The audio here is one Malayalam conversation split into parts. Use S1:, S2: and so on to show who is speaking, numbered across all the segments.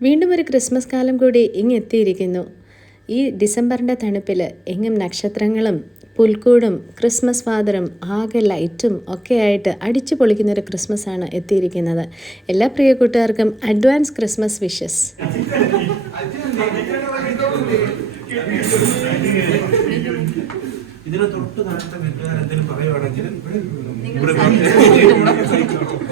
S1: വീണ്ടും ഒരു ക്രിസ്മസ് കാലം കൂടി ഇങ്ങെത്തിയിരിക്കുന്നു. ഈ ഡിസംബറിന്റെ തണുപ്പിൽ എങ്ങും നക്ഷത്രങ്ങളും പുൽക്കൂടും ക്രിസ്മസ് ഫാദറും ആകെ ലൈറ്റും ഒക്കെ ആയിട്ട് അടിച്ചു പൊളിക്കുന്ന ഒരു ക്രിസ്മസ് ആണ് എത്തിയിരിക്കുന്നത്. എല്ലാ പ്രിയ കൂട്ടുകാർക്കും അഡ്വാൻസ് ക്രിസ്മസ് വിഷസ്.
S2: ഇതിനെ തൊട്ട് നടത്ത വീട്ടുകാർ എന്തെങ്കിലും പറയുവാണെങ്കിൽ ഇവിടെ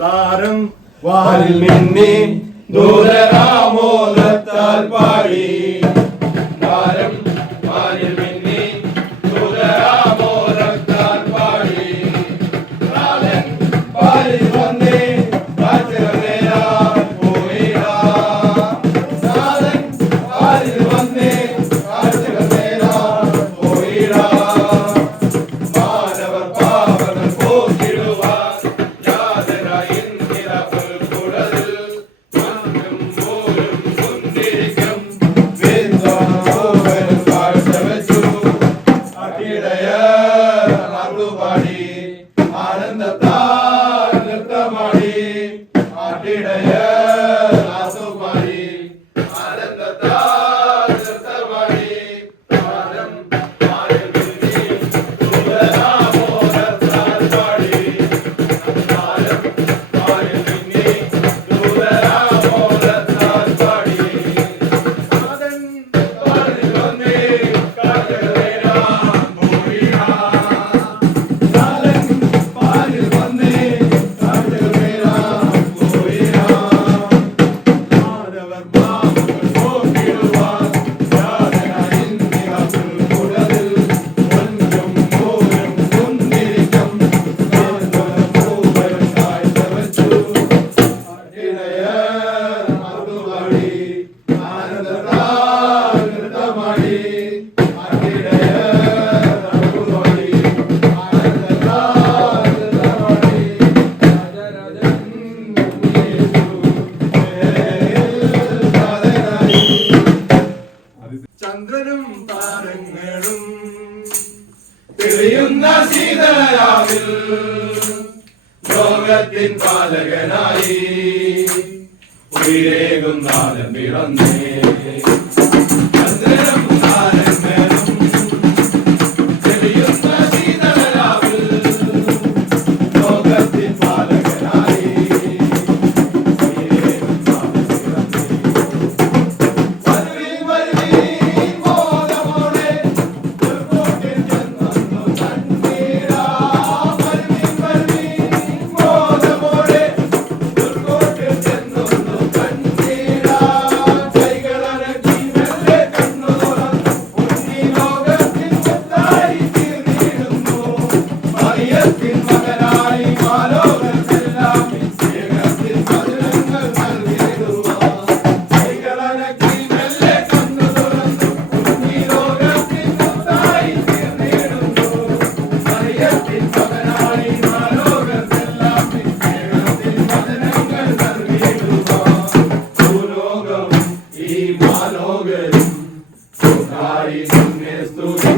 S2: താരം വാലിൽ മിന്നി ദൂരരാമോദത്താൽ പാടി വിളിയുന്ന സീതയാവിൽ ലോകത്തിൻ പാലകനായി ഉയരേകും പിറന്നേ. మనోగరి సుఖారి నిన్నే
S3: స్తుతి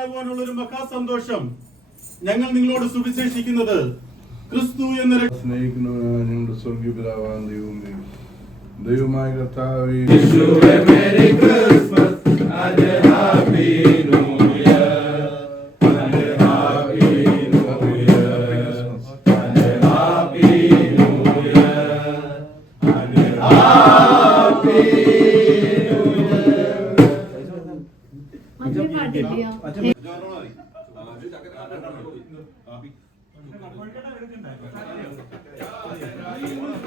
S3: ഉണ്ടാകുവാനുള്ള ഒരു മഹാസന്തോഷം ഞങ്ങൾ നിങ്ങളോട് സുവിശേഷിക്കുന്നത് ക്രിസ്തു എന്ന
S4: സ്നേഹിക്കുന്നവനായ സ്വർഗീപിതാവാൻ ദൈവം ദൈവമായ കർത്താവേ
S2: ദൈവം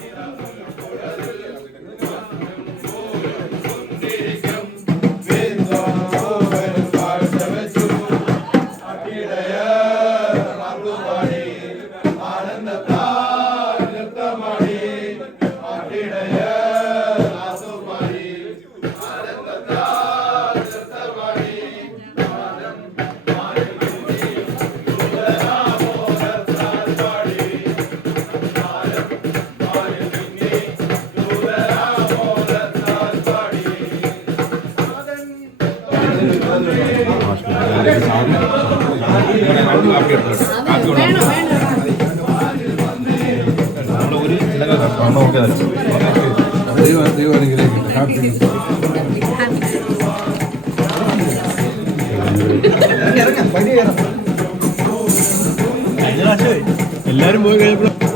S5: എല്ലാരും പോയി കഴിഞ്ഞപ്പോൾ